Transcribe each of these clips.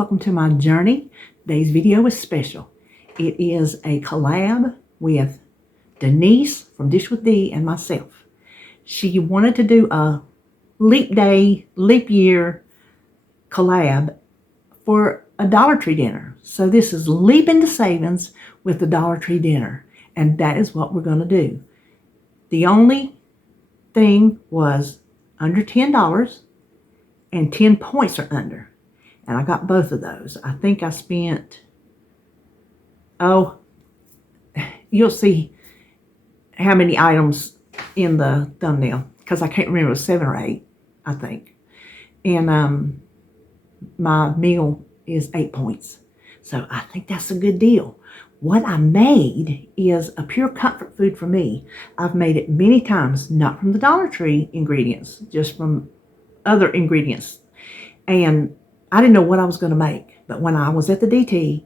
welcome to my journey. Today's video is special. It is a collab with Denise from Dish with D and myself. She wanted to do a leap day, leap year collab for a Dollar Tree dinner. So this is leap into savings with the Dollar Tree dinner. And that is what we're going to do. The only thing was under $10 and 10 points are under. And I got both of those. I think I spent, you'll see how many items in the thumbnail, because I can't remember, it was 7 or 8, I think. And my meal is 8 points. So I think that's a good deal. What I made is a pure comfort food for me. I've made it many times, not from the Dollar Tree ingredients, just from other ingredients. And I didn't know what I was going to make. But when I was at the DT,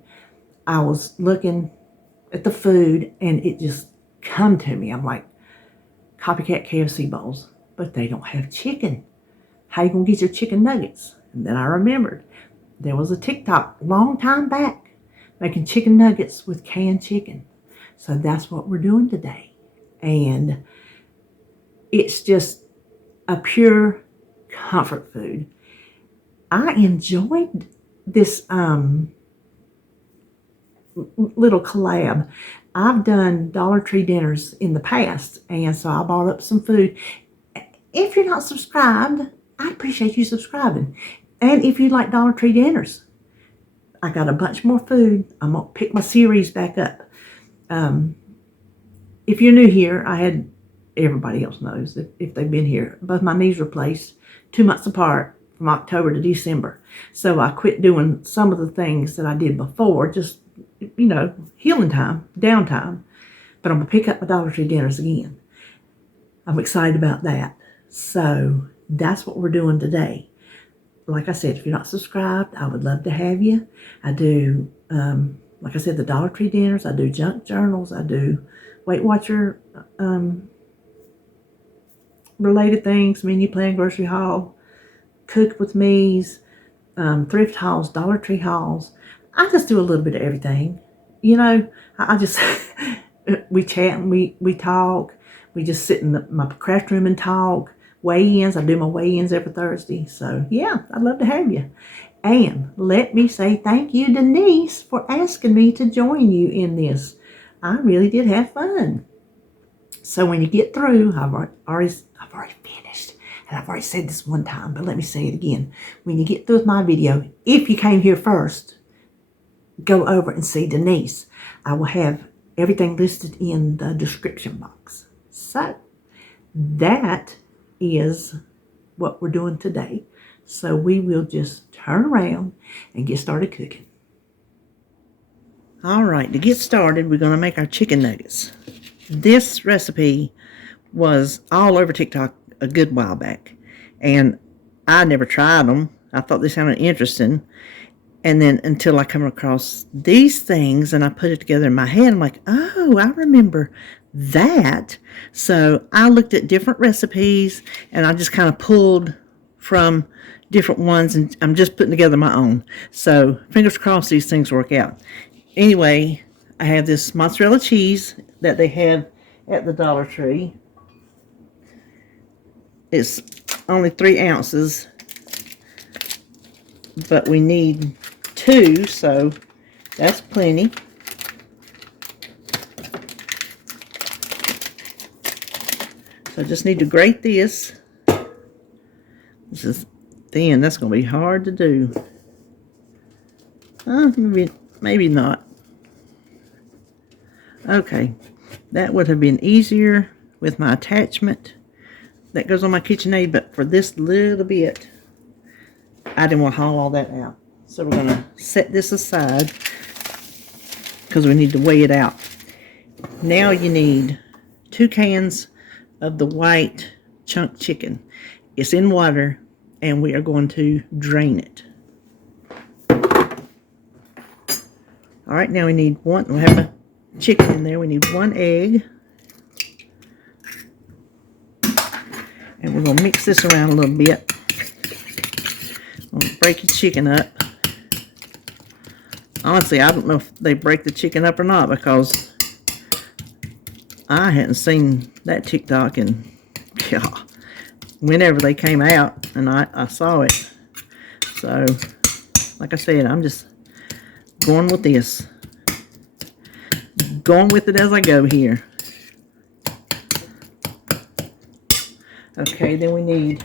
I was looking at the food and it just come to me. I'm like, Copycat KFC bowls, but they don't have chicken. How you going to get your chicken nuggets? And then I remembered there was a TikTok long time back making chicken nuggets with canned chicken. So that's what we're doing today. And it's just a pure comfort food. I enjoyed this little collab. I've done Dollar Tree dinners in the past, and so I bought up some food. If you're not subscribed, I appreciate you subscribing. And if you like Dollar Tree dinners, I got a bunch more food. I'm going to pick my series back up. If you're new here, everybody else knows that if they've been here, both my knees replaced 2 months apart from October to December. So I quit doing some of the things that I did before, just, healing time, downtime. But I'm going to pick up my Dollar Tree dinners again. I'm excited about that. So that's what we're doing today. Like I said, if you're not subscribed, I would love to have you. I do, like I said, the Dollar Tree dinners. I do junk journals. I do Weight Watcher related things, menu plan, grocery haul, cook with me's, thrift hauls, Dollar Tree hauls. I just do a little bit of everything. I just, we chat and we talk. We just sit in my craft room and talk. Weigh-ins. I do my weigh-ins every Thursday. So, yeah, I'd love to have you. And let me say thank you, Denise, for asking me to join you in this. I really did have fun. So when you get through, I've already finished. And I've already said this one time, but let me say it again. When you get through with my video, if you came here first, go over and see Denise. I will have everything listed in the description box. So, that is what we're doing today. So we will just turn around and get started cooking. All right, to get started, we're going to make our chicken nuggets. This recipe was all over TikTok a good while back, and I never tried them. I thought they sounded interesting, and then until I come across these things and I put it together in my head, I'm like, oh, I remember that. So I looked at different recipes and I just kind of pulled from different ones, and I'm just putting together my own. So fingers crossed these things work out. Anyway, I have this mozzarella cheese that they have at the Dollar Tree. It's only 3 ounces, but we need 2, so that's plenty. So I just need to grate this. This is thin. That's going to be hard to do. Maybe not. Okay. That would have been easier with my attachment that goes on my KitchenAid, but for this little bit, I didn't want to haul all that out. So we're going to set this aside because we need to weigh it out. Now you need 2 cans of the white chunk chicken. It's in water, and we are going to drain it. All right, now we need we'll have a chicken in there. We need 1 egg. And we're going to mix this around a little bit. I'm going to break your chicken up. Honestly, I don't know if they break the chicken up or not, because I hadn't seen that TikTok in, yeah, whenever they came out, and I saw it. So, like I said, I'm just going with this. Going with it as I go here. Okay, then we need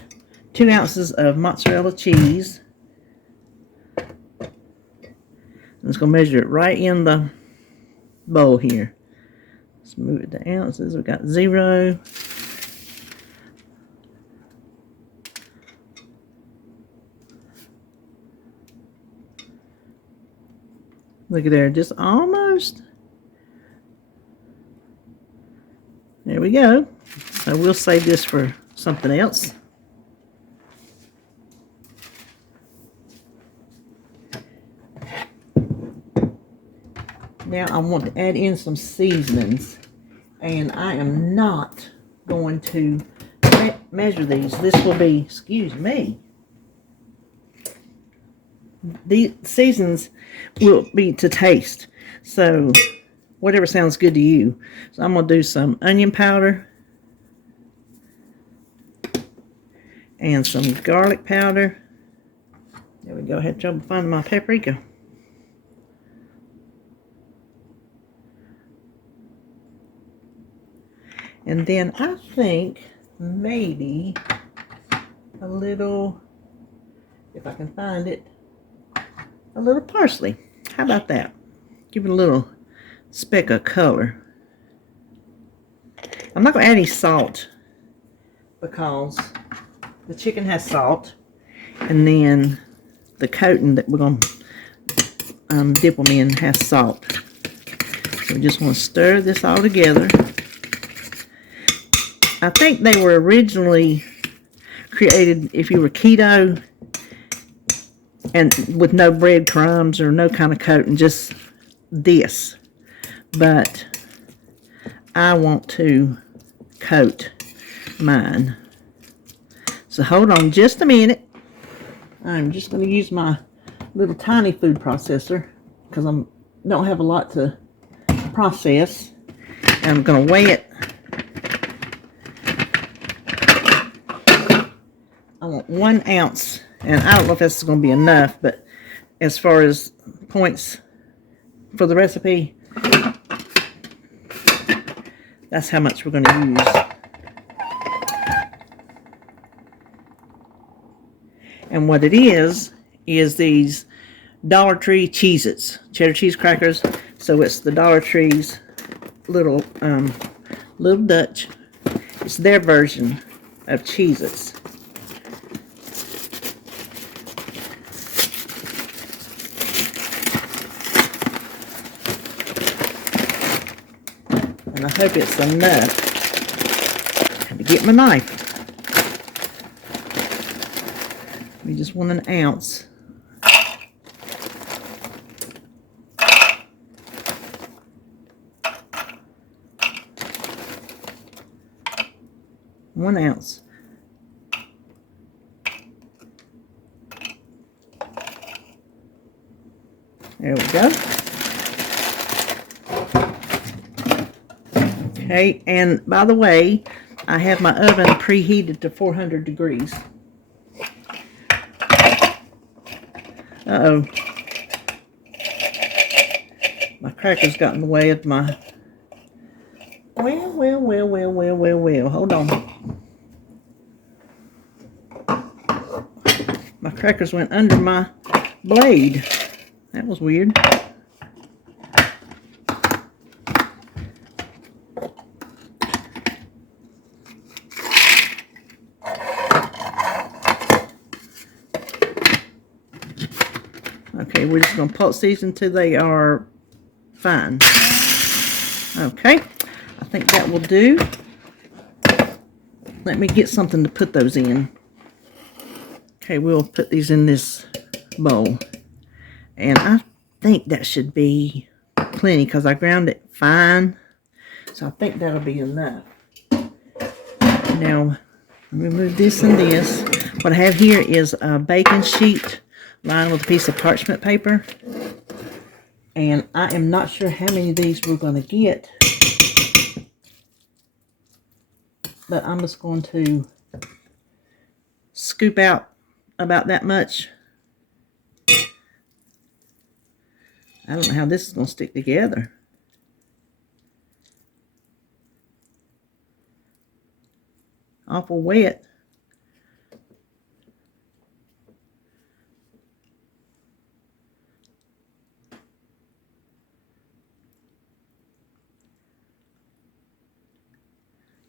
2 ounces of mozzarella cheese. I'm just going to measure it right in the bowl here. Let's move it to ounces. We've got 0. Look at there, just almost. There we go. So we'll save this for something else. Now I want to add in some seasonings, and I am not going to measure these. This will be, excuse me, the seasons will be to taste, so whatever sounds good to you. So I'm going to do some onion powder and some garlic powder. There we go. I had trouble finding my paprika. And then I think maybe a little, if I can find it, a little parsley. How about that? Give it a little speck of color. I'm not going to add any salt because the chicken has salt, and then the coating that we're going to dip them in has salt. So we just want to stir this all together. I think they were originally created if you were keto and with no breadcrumbs or no kind of coating, just this. But I want to coat mine. So hold on just a minute. I'm just going to use my little tiny food processor because I don't have a lot to process. And I'm going to weigh it. I want 1 ounce, and I don't know if this is going to be enough, but as far as points for the recipe, that's how much we're going to use. And what it is these Dollar Tree Cheez-Its, cheddar cheese crackers. So it's the Dollar Tree's little Dutch. It's their version of Cheez-Its. And I hope it's enough. I had to get my knife. We just want 1 ounce. One ounce. There we go. Okay, and by the way, I have my oven preheated to 400 degrees. Uh-oh. My cracker's got in the way of my... Well. Hold on. My crackers went under my blade. That was weird. Okay, we're just going to pulse these until they are fine. Okay, I think that will do. Let me get something to put those in. Okay, we'll put these in this bowl. And I think that should be plenty because I ground it fine. So I think that'll be enough. Now, let me move this and this. What I have here is a baking sheet lined with a piece of parchment paper. And I am not sure how many of these we're going to get. But I'm just going to scoop out about that much. I don't know how this is going to stick together. Awful wet.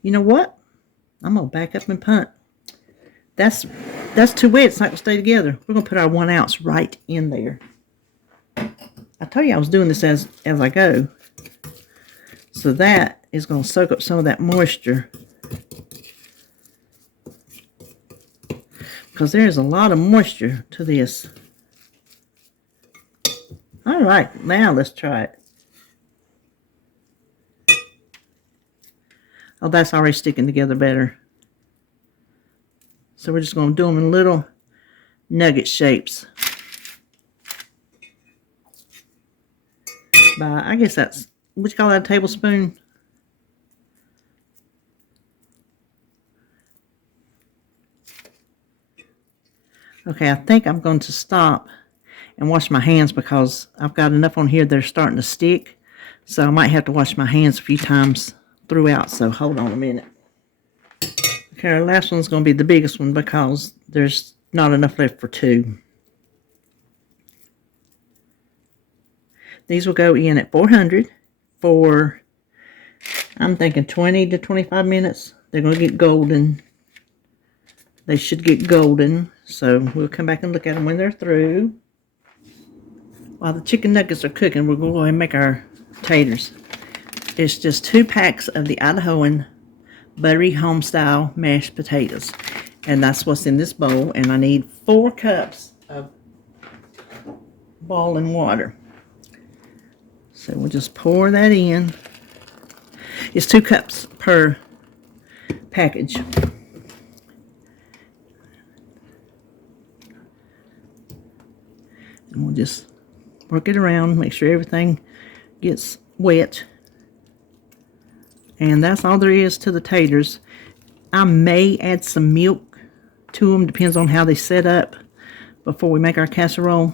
You know what? I'm going to back up and punt. That's too wet. It's not going to stay together. We're going to put our 1 ounce right in there. I told you I was doing this as I go. So that is going to soak up some of that moisture. Because there's a lot of moisture to this. All right, now let's try it. Oh, that's already sticking together better. So we're just going to do them in little nugget shapes. I guess that's, what you call that, a tablespoon? Okay, I think I'm going to stop and wash my hands because I've got enough on here that are starting to stick. So I might have to wash my hands a few times throughout, so hold on a minute. Okay, our last one's going to be the biggest one because there's not enough left for 2. These will go in at 400 for, I'm thinking 20 to 25 minutes. They're going to get golden. They should get golden, so we'll come back and look at them when they're through. While the chicken nuggets are cooking, we're going to go ahead and make our taters. It's just 2 packs of the Idahoan buttery home-style mashed potatoes. And that's what's in this bowl. And I need 4 cups of boiling water. So we'll just pour that in. It's 2 cups per package. And we'll just work it around, make sure everything gets wet. And that's all there is to the taters. I may add some milk to them, depends on how they set up before we make our casserole.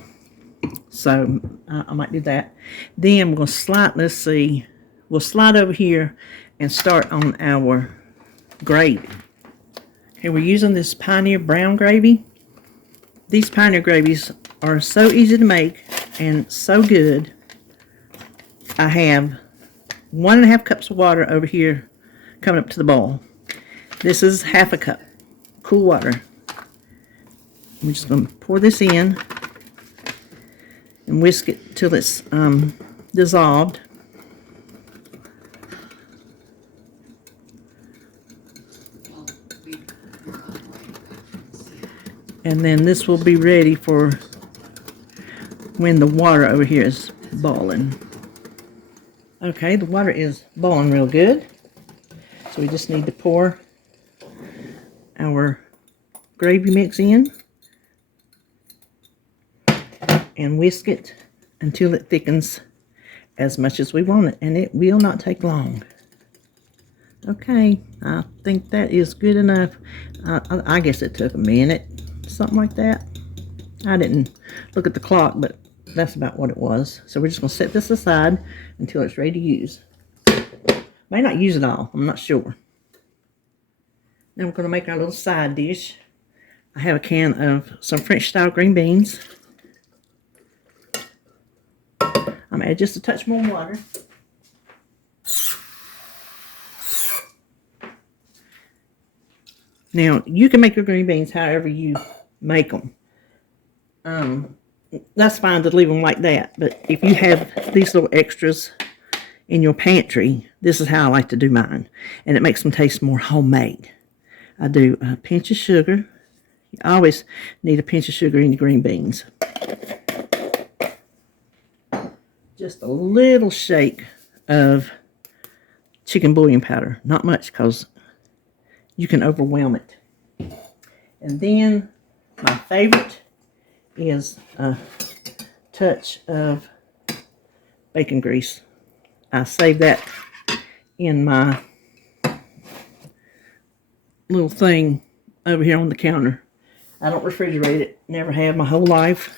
So I might do that. Then we're going to slide, let's see, we'll slide over here and start on our gravy. Okay, we're using this Pioneer brown gravy. These Pioneer gravies are so easy to make and so good. I have 1.5 cups of water over here coming up to the boil. This is 1/2 cup cool water. We're just going to pour this in and whisk it till it's dissolved. And then this will be ready for when the water over here is boiling. Okay, the water is boiling real good. So we just need to pour our gravy mix in and whisk it until it thickens as much as we want it, and it will not take long. Okay, I think that is good enough. I guess it took a minute, something like that. I didn't look at the clock, but that's about what it was. So we're just going to set this aside until it's ready to use. May not use it all, I'm not sure. Now we're going to make our little side dish. I have a can of some French style green beans. I'm going to add just a touch more water. Now, you can make your green beans however you make them. That's fine to leave them like that. But if you have these little extras in your pantry, this is how I like to do mine. And it makes them taste more homemade. I do a pinch of sugar. You always need a pinch of sugar in your green beans. Just a little shake of chicken bouillon powder. Not much because you can overwhelm it. And then my favorite is a touch of bacon grease. I save that in my little thing over here on the counter. I don't refrigerate it. Never have my whole life.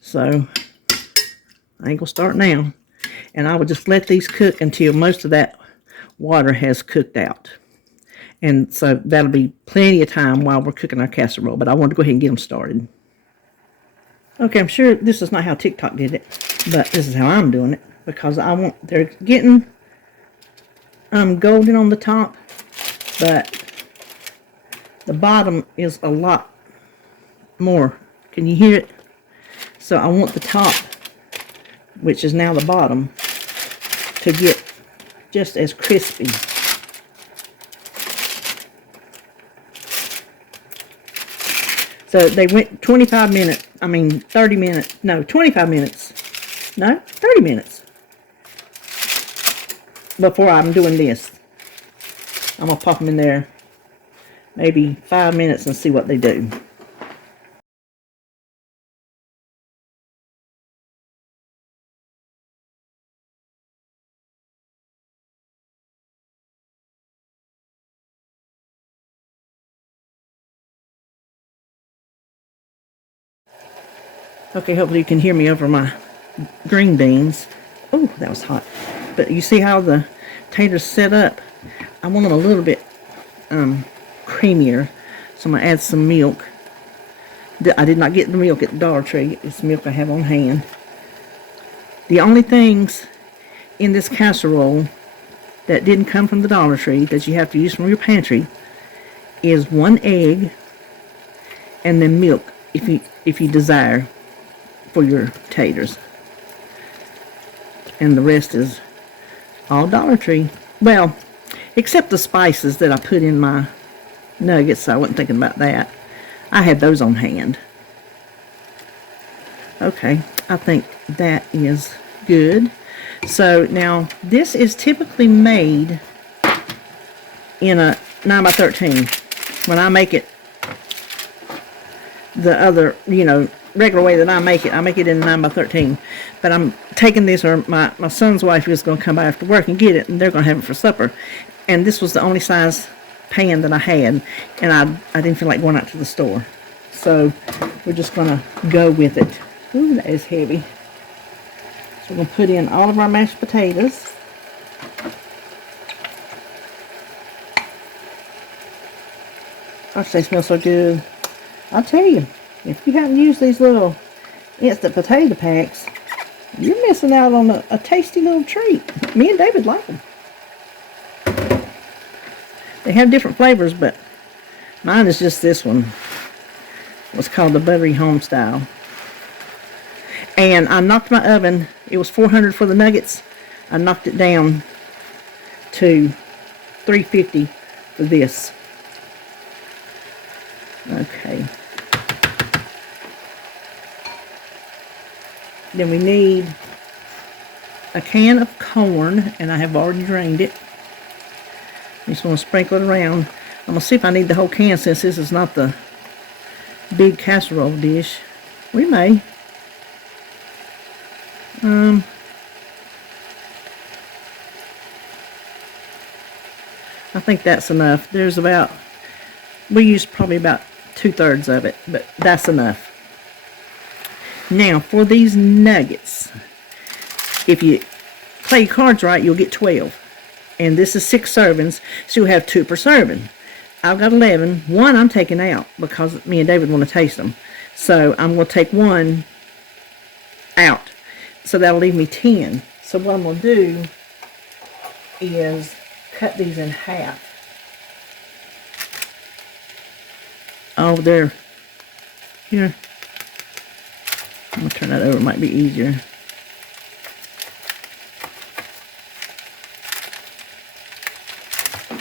So I ain't gonna start now. And I will just let these cook until most of that water has cooked out. And so that'll be plenty of time while we're cooking our casserole. But I want to go ahead and get them started. Okay, I'm sure this is not how TikTok did it, but this is how I'm doing it, because they're getting golden on the top, but the bottom is a lot more. Can you hear it? So I want the top, which is now the bottom, to get just as crispy. So they went 25 minutes, 30 minutes, no, 25 minutes, no, 30 minutes before I'm doing this. I'm going to pop them in there maybe 5 minutes and see what they do. Okay, hopefully you can hear me over my green beans. Oh, that was hot. But you see how the taters set up? I want them a little bit creamier. So I'm going to add some milk. I did not get the milk at the Dollar Tree. It's milk I have on hand. The only things in this casserole that didn't come from the Dollar Tree that you have to use from your pantry is 1 egg and then milk if you desire for your taters. And the rest is all Dollar Tree. Well, except the spices that I put in my nuggets, so I wasn't thinking about that. I had those on hand. Okay, I think that is good. So now this is typically made in a 9x13. When I make it the other, regular way that I make it in 9x13. But I'm taking this, or my son's wife is going to come by after work and get it, and they're going to have it for supper. And this was the only size pan that I had, and I didn't feel like going out to the store. So we're just going to go with it. Ooh, that is heavy. So we're going to put in all of our mashed potatoes. Gosh, they smell so good. I'll tell you, if you haven't used these little instant potato packs, you're missing out on a tasty little treat. Me and David like them. They have different flavors, but mine is just this one. It's called the Buttery Home Style. And I knocked my oven, it was 400 for the nuggets. I knocked it down to 350 for this. Okay. Then we need a can of corn, and I have already drained it. Just want to sprinkle it around. I'm going to see if I need the whole can, since this is not the big casserole dish. We may. I think that's enough. There's about, we used probably about 2/3 of it, but that's enough. Now, for these nuggets, if you play your cards right, you'll get 12. And this is 6 servings, so you'll have 2 per serving. I've got 11. 1 I'm taking out because me and David want to taste them. So I'm going to take 1 out. So that'll leave me 10. So what I'm going to do is cut these in half. Oh, there. Here. I'm going to turn that over. It might be easier.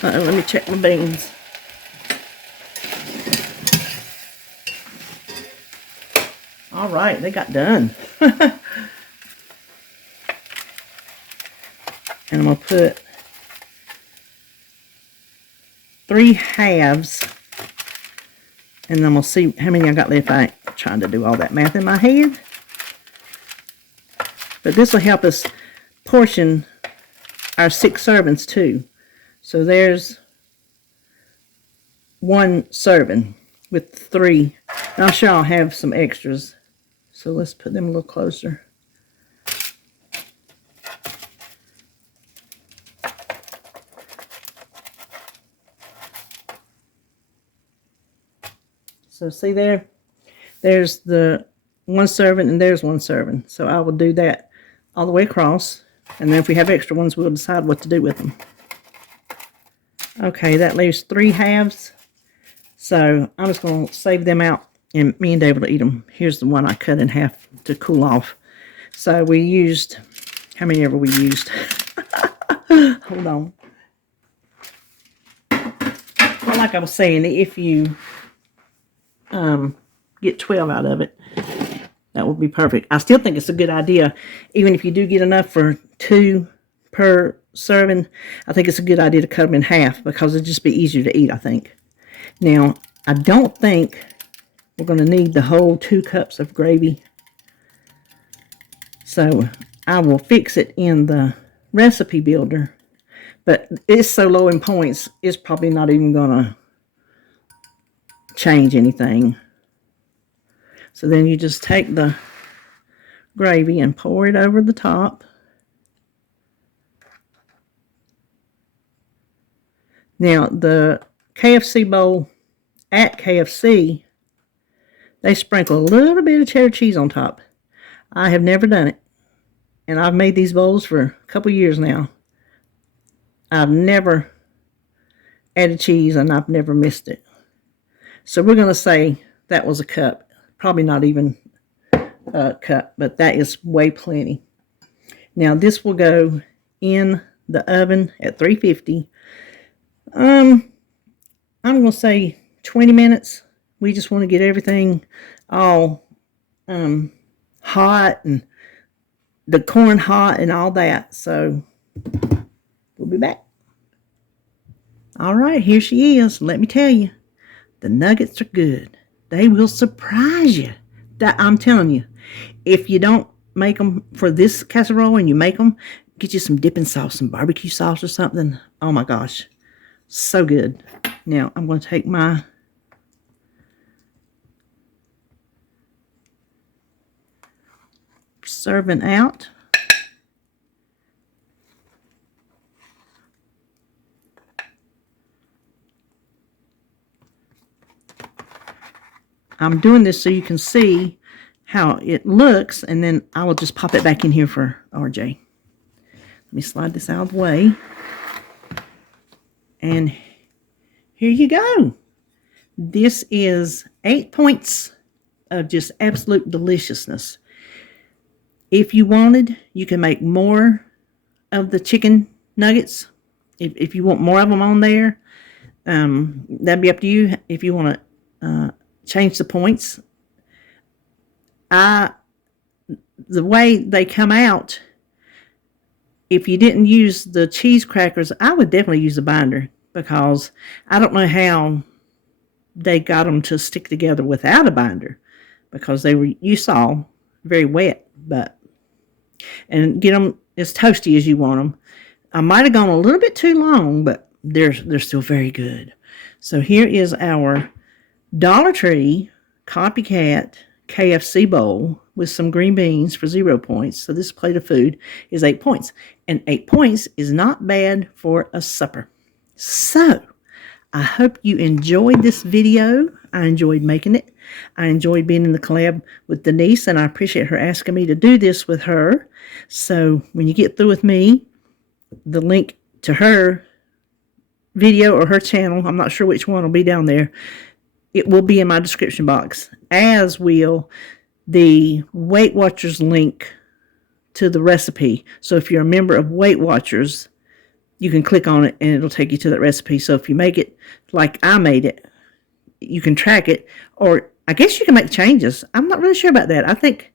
Let me check my beans. All right, they got done. And I'm going to put 3 halves. And I'm going to see how many I got left. I ain't trying to do all that math in my head. But this will help us portion our 6 servings too. So there's 1 serving with 3. And I'm sure I'll have some extras. So let's put them a little closer. So see there? There's the 1 serving and there's 1 serving. So I will do that all the way across. And then if we have extra ones, we'll decide what to do with them. Okay, that leaves 3 halves. So I'm just going to save them out and me and David will eat them. Here's the one I cut in half to cool off. So we used, how many ever we used? Hold on. Well, like I was saying, if you get 12 out of it, that would be perfect. I still think it's a good idea. Even if you do get enough for 2 per serving, I think it's a good idea to cut them in half because it'll just be easier to eat, I think. Now, I don't think we're going to need the whole 2 cups of gravy. So I will fix it in the recipe builder. But it's so low in points, it's probably not even going to change anything. So then you just take the gravy and pour it over the top. Now the KFC bowl at KFC, they sprinkle a little bit of cheddar cheese on top. I have never done it. And I've made these bowls for a couple years now. I've never added cheese and I've never missed it. So we're going to say that was a cup. Probably not even a cup, but that is way plenty. Now this will go in the oven at 350. I'm going to say 20 minutes. We just want to get everything all hot and the corn hot and all that. So we'll be back. All right, here she is. Let me tell you, the nuggets are good. They will surprise you. That I'm telling you. If you don't make them for this casserole and you make them, get you some dipping sauce, some barbecue sauce or something. Oh my gosh. So good. Now I'm going to take my serving out. I'm doing this so you can see how it looks, and then I will just pop it back in here for RJ. Let me slide this out of the way. And here you go. This is 8 points of just absolute deliciousness. If you wanted, you can make more of the chicken nuggets. If you want more of them on there, that'd be up to you. If you want to change the points. The way they come out, if you didn't use the cheese crackers, I would definitely use a binder because I don't know how they got them to stick together without a binder because they were, you saw, very wet. And get them as toasty as you want them. I might have gone a little bit too long, but they're still very good. So here is our Dollar Tree Copycat KFC bowl with some green beans for 0 points. So this plate of food is 8 points. And 8 points is not bad for a supper. So I hope you enjoyed this video. I enjoyed making it. I enjoyed being in the collab with Denise, and I appreciate her asking me to do this with her. So when you get through with me, the link to her video or her channel, I'm not sure which one, will be down there. It will be in my description box, as will the Weight Watchers link to the recipe. So if you're a member of Weight Watchers, you can click on it and it'll take you to that recipe. So if you make it like I made it, you can track it, or I guess you can make changes. I'm not really sure about that. I think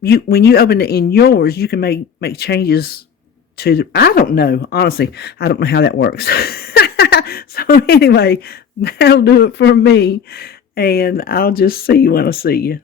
when you open it in yours, you can make changes to, I don't know. Honestly, I don't know how that works. So anyway, that'll do it for me. And I'll just see you when I see you.